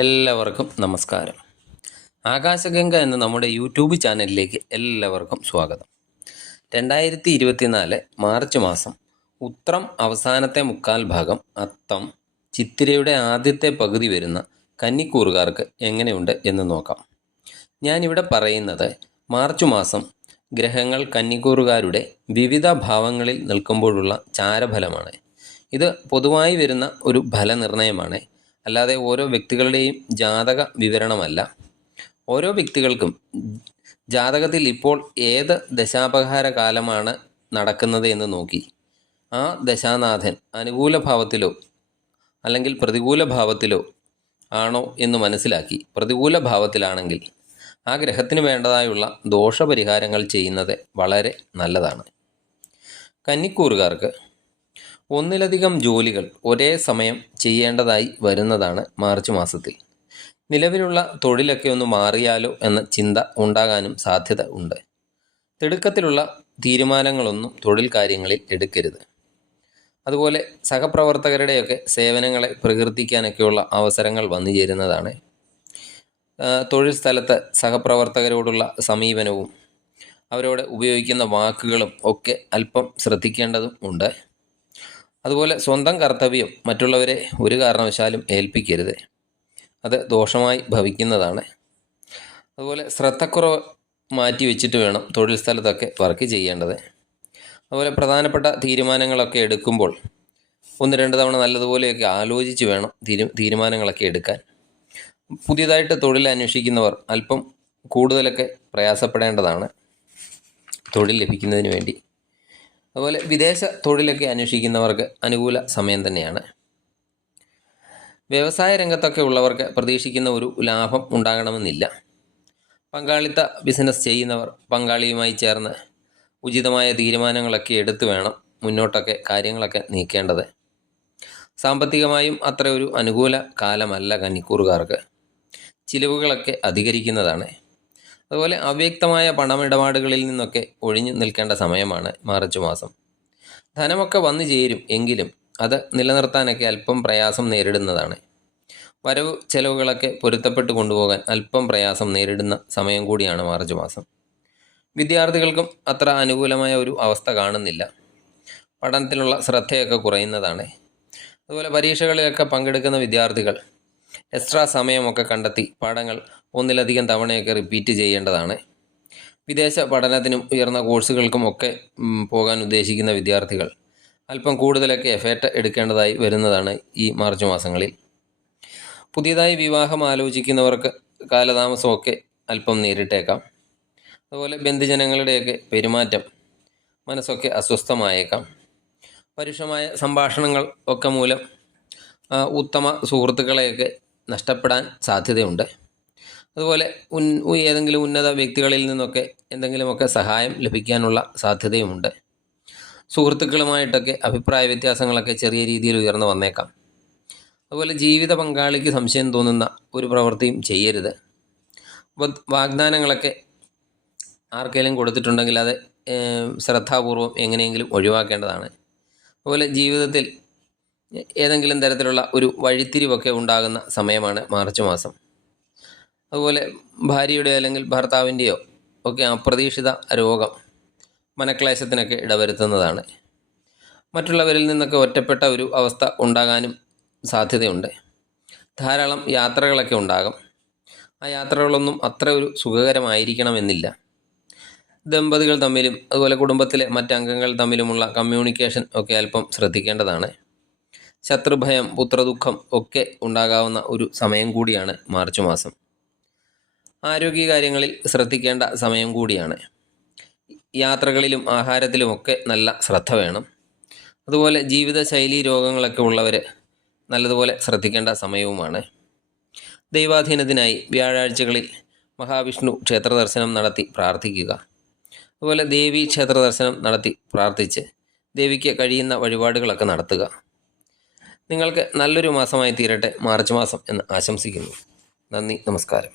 എല്ലാവർക്കും നമസ്കാരം. ആകാശഗംഗ എന്ന നമ്മുടെ യൂട്യൂബ് ചാനലിലേക്ക് എല്ലാവർക്കും സ്വാഗതം. 2024 മാർച്ച് മാസം ഉത്രം അവസാനത്തെ മുക്കാൽ ഭാഗം, അത്തം, ചിത്തിരയുടെ ആദ്യത്തെ പകുതി വരുന്ന കന്നിക്കൂറുകാർക്ക് എങ്ങനെയുണ്ട് എന്ന് നോക്കാം. ഞാനിവിടെ പറയുന്നത് മാർച്ച് മാസം ഗ്രഹങ്ങൾ കന്നിക്കൂറുകാരുടെ വിവിധ ഭാവങ്ങളിൽ നിൽക്കുമ്പോഴുള്ള ചാരഫലമാണ്. ഇത് പൊതുവായി വരുന്ന ഒരു ഫലനിർണയമാണ്, അല്ലാതെ ഓരോ വ്യക്തികളുടെയും ജാതക വിവരണമല്ല. ഓരോ വ്യക്തികൾക്കും ജാതകത്തിൽ ഇപ്പോൾ ഏത് ദശാപഹാര കാലമാണ് നടക്കുന്നത് എന്ന് നോക്കി ആ ദശാനാഥൻ അനുകൂല ഭാവത്തിലോ അല്ലെങ്കിൽ പ്രതികൂല ഭാവത്തിലോ ആണോ എന്ന് മനസ്സിലാക്കി, പ്രതികൂല ഭാവത്തിലാണെങ്കിൽ ആ ഗ്രഹത്തിന് വേണ്ടതായുള്ള ദോഷപരിഹാരങ്ങൾ ചെയ്യുന്നത് വളരെ നല്ലതാണ്. കന്നിക്കൂറുകാർക്ക് ഒന്നിലധികം ജോലികൾ ഒരേ സമയം ചെയ്യേണ്ടതായി വരുന്നതാണ് മാർച്ച് മാസത്തിൽ. നിലവിലുള്ള തൊഴിലൊക്കെ ഒന്ന് മാറിയാലോ എന്ന ചിന്ത ഉണ്ടാകാനും സാധ്യത ഉണ്ട്. തിടുക്കത്തിലുള്ള തീരുമാനങ്ങളൊന്നും തൊഴിൽ കാര്യങ്ങളിൽ എടുക്കരുത്. അതുപോലെ സഹപ്രവർത്തകരുടെയൊക്കെ സേവനങ്ങളെ പ്രകീർത്തിക്കാനൊക്കെയുള്ള അവസരങ്ങൾ വന്നു ചേരുന്നതാണ്. തൊഴിൽ സ്ഥലത്ത് സഹപ്രവർത്തകരോടുള്ള സമീപനവും അവരോട് ഉപയോഗിക്കുന്ന വാക്കുകളും ഒക്കെ അല്പം ശ്രദ്ധിക്കേണ്ടതും ഉണ്ട്. അതുപോലെ സ്വന്തം കർത്തവ്യം മറ്റുള്ളവരെ ഒരു കാരണവശാലും ഏൽപ്പിക്കരുത്, അത് ദോഷമായി ഭവിക്കുന്നതാണ്. അതുപോലെ ശ്രദ്ധക്കുറവ് മാറ്റി വെച്ചിട്ട് വേണം തൊഴിൽ സ്ഥലത്തൊക്കെ വർക്ക് ചെയ്യേണ്ടത്. അതുപോലെ പ്രധാനപ്പെട്ട തീരുമാനങ്ങളൊക്കെ എടുക്കുമ്പോൾ 1-2 തവണ നല്ലതുപോലെയൊക്കെ ആലോചിച്ച് വേണം തീരുമാനങ്ങളൊക്കെ എടുക്കാൻ. പുതിയതായിട്ട് തൊഴിൽ അന്വേഷിക്കുന്നവർ അല്പം കൂടുതലൊക്കെ പ്രയാസപ്പെടേണ്ടതാണ് തൊഴിൽ ലഭിക്കുന്നതിന് വേണ്ടി. അതുപോലെ വിദേശ തൊഴിലൊക്കെ അന്വേഷിക്കുന്നവർക്ക് അനുകൂല സമയം തന്നെയാണ്. വ്യവസായ രംഗത്തൊക്കെ ഉള്ളവർക്ക് പ്രതീക്ഷിക്കുന്ന ഒരു ലാഭം ഉണ്ടാകണമെന്നില്ല. പങ്കാളിത്ത ബിസിനസ് ചെയ്യുന്നവർ പങ്കാളിയുമായി ചേർന്ന് ഉചിതമായ തീരുമാനങ്ങളൊക്കെ എടുത്തു വേണം മുന്നോട്ടൊക്കെ കാര്യങ്ങളൊക്കെ നീക്കേണ്ടത്. സാമ്പത്തികമായും അത്ര ഒരു അനുകൂല കാലമല്ല കന്നിക്കൂറുകാർക്ക്. ചിലവുകളൊക്കെ അധികരിക്കുന്നതാണ്. അതുപോലെ അവ്യക്തമായ പണമിടപാടുകളിൽ നിന്നൊക്കെ ഒഴിഞ്ഞു നിൽക്കേണ്ട സമയമാണ് മാർച്ച് മാസം. ധനമൊക്കെ വന്നു ചേരും, എങ്കിലും അത് നിലനിർത്താനൊക്കെ അല്പം പ്രയാസം നേരിടുന്നതാണ്. വരവ് ചെലവുകളൊക്കെ പൊരുത്തപ്പെട്ട് കൊണ്ടുപോകാൻ അല്പം പ്രയാസം നേരിടുന്ന സമയം കൂടിയാണ് മാർച്ച് മാസം. വിദ്യാർത്ഥികൾക്കും അത്ര അനുകൂലമായ ഒരു അവസ്ഥ കാണുന്നില്ല. പഠനത്തിലുള്ള ശ്രദ്ധയൊക്കെ കുറയുന്നതാണ്. അതുപോലെ പരീക്ഷകളിലൊക്കെ പങ്കെടുക്കുന്ന വിദ്യാർത്ഥികൾ എക്സ്ട്രാ സമയമൊക്കെ കണ്ടെത്തി പാഠങ്ങൾ ഒന്നിലധികം തവണയൊക്കെ റിപ്പീറ്റ് ചെയ്യേണ്ടതാണ്. വിദേശ പഠനത്തിനും ഉയർന്ന കോഴ്സുകൾക്കും ഒക്കെ പോകാൻ ഉദ്ദേശിക്കുന്ന വിദ്യാർത്ഥികൾ അല്പം കൂടുതലൊക്കെ എഫേർട്ട് എടുക്കേണ്ടതായി വരുന്നതാണ് ഈ മാർച്ച് മാസങ്ങളിൽ. പുതിയതായി വിവാഹം ആലോചിക്കുന്നവർക്ക് കാലതാമസമൊക്കെ അല്പം നേരിട്ടേക്കാം. അതുപോലെ ബന്ധുജനങ്ങളുടെയൊക്കെ പെരുമാറ്റം മനസ്സൊക്കെ അസ്വസ്ഥമായേക്കാം. പരുഷമായ സംഭാഷണങ്ങൾ ഒക്കെ മൂലം ഉത്തമ സുഹൃത്തുക്കളെയൊക്കെ നഷ്ടപ്പെടാൻ സാധ്യതയുണ്ട്. അതുപോലെ ഏതെങ്കിലും ഉന്നത വ്യക്തികളിൽ നിന്നൊക്കെ എന്തെങ്കിലുമൊക്കെ സഹായം ലഭിക്കാനുള്ള സാധ്യതയുമുണ്ട്. സുഹൃത്തുക്കളുമായിട്ടൊക്കെ അഭിപ്രായ വ്യത്യാസങ്ങളൊക്കെ ചെറിയ രീതിയിൽ ഉയർന്നു വന്നേക്കാം. അതുപോലെ ജീവിത പങ്കാളിക്ക് സംശയം തോന്നുന്ന ഒരു പ്രവൃത്തിയും ചെയ്യരുത്. വാഗ്ദാനങ്ങളൊക്കെ ആർക്കെങ്കിലും കൊടുത്തിട്ടുണ്ടെങ്കിൽ അത് ശ്രദ്ധാപൂർവം എങ്ങനെയെങ്കിലും ഒഴിവാക്കേണ്ടതാണ്. അതുപോലെ ജീവിതത്തിൽ ഏതെങ്കിലും തരത്തിലുള്ള ഒരു വഴിത്തിരിവൊക്കെ ഉണ്ടാകുന്ന സമയമാണ് മാർച്ച് മാസം. അതുപോലെ ഭാര്യയുടെ അല്ലെങ്കിൽ ഭർത്താവിൻ്റെയോ ഒക്കെ അപ്രതീക്ഷിത രോഗം മനക്ലേശത്തിനൊക്കെ ഇടവരുത്തുന്നതാണ്. മറ്റുള്ളവരിൽ നിന്നൊക്കെ ഒറ്റപ്പെട്ട ഒരു അവസ്ഥ ഉണ്ടാകാനും സാധ്യതയുണ്ട്. ധാരാളം യാത്രകളൊക്കെ ഉണ്ടാകും. ആ യാത്രകളൊന്നും അത്ര ഒരു സുഖകരമായിരിക്കണമെന്നില്ല. ദമ്പതികൾ തമ്മിലും അതുപോലെ കുടുംബത്തിലെ മറ്റംഗങ്ങൾ തമ്മിലുമുള്ള കമ്മ്യൂണിക്കേഷൻ ഒക്കെ അല്പം ശ്രദ്ധിക്കേണ്ടതാണ്. ശത്രുഭയം, പുത്രദുഃഖം ഒക്കെ ഉണ്ടാകാവുന്ന ഒരു സമയം കൂടിയാണ് മാർച്ച് മാസം. ആരോഗ്യകാര്യങ്ങളിൽ ശ്രദ്ധിക്കേണ്ട സമയം കൂടിയാണ്. യാത്രകളിലും ആഹാരത്തിലുമൊക്കെ നല്ല ശ്രദ്ധ വേണം. അതുപോലെ ജീവിതശൈലി രോഗങ്ങളൊക്കെ ഉള്ളവർ നല്ലതുപോലെ ശ്രദ്ധിക്കേണ്ട സമയവുമാണ്. ദൈവാധീനത്തിനായി വ്യാഴാഴ്ചകളിൽ മഹാവിഷ്ണു ക്ഷേത്ര ദർശനം നടത്തി പ്രാർത്ഥിക്കുക. അതുപോലെ ദേവി ക്ഷേത്ര ദർശനം നടത്തി പ്രാർത്ഥിച്ച് ദേവിക്ക് കഴിയുന്ന വഴിപാടുകളൊക്കെ നടത്തുക. നിങ്ങൾക്ക് നല്ലൊരു മാസമായി തീരട്ടെ മാർച്ച് മാസം എന്ന് ആശംസിക്കുന്നു. നന്ദി, നമസ്കാരം.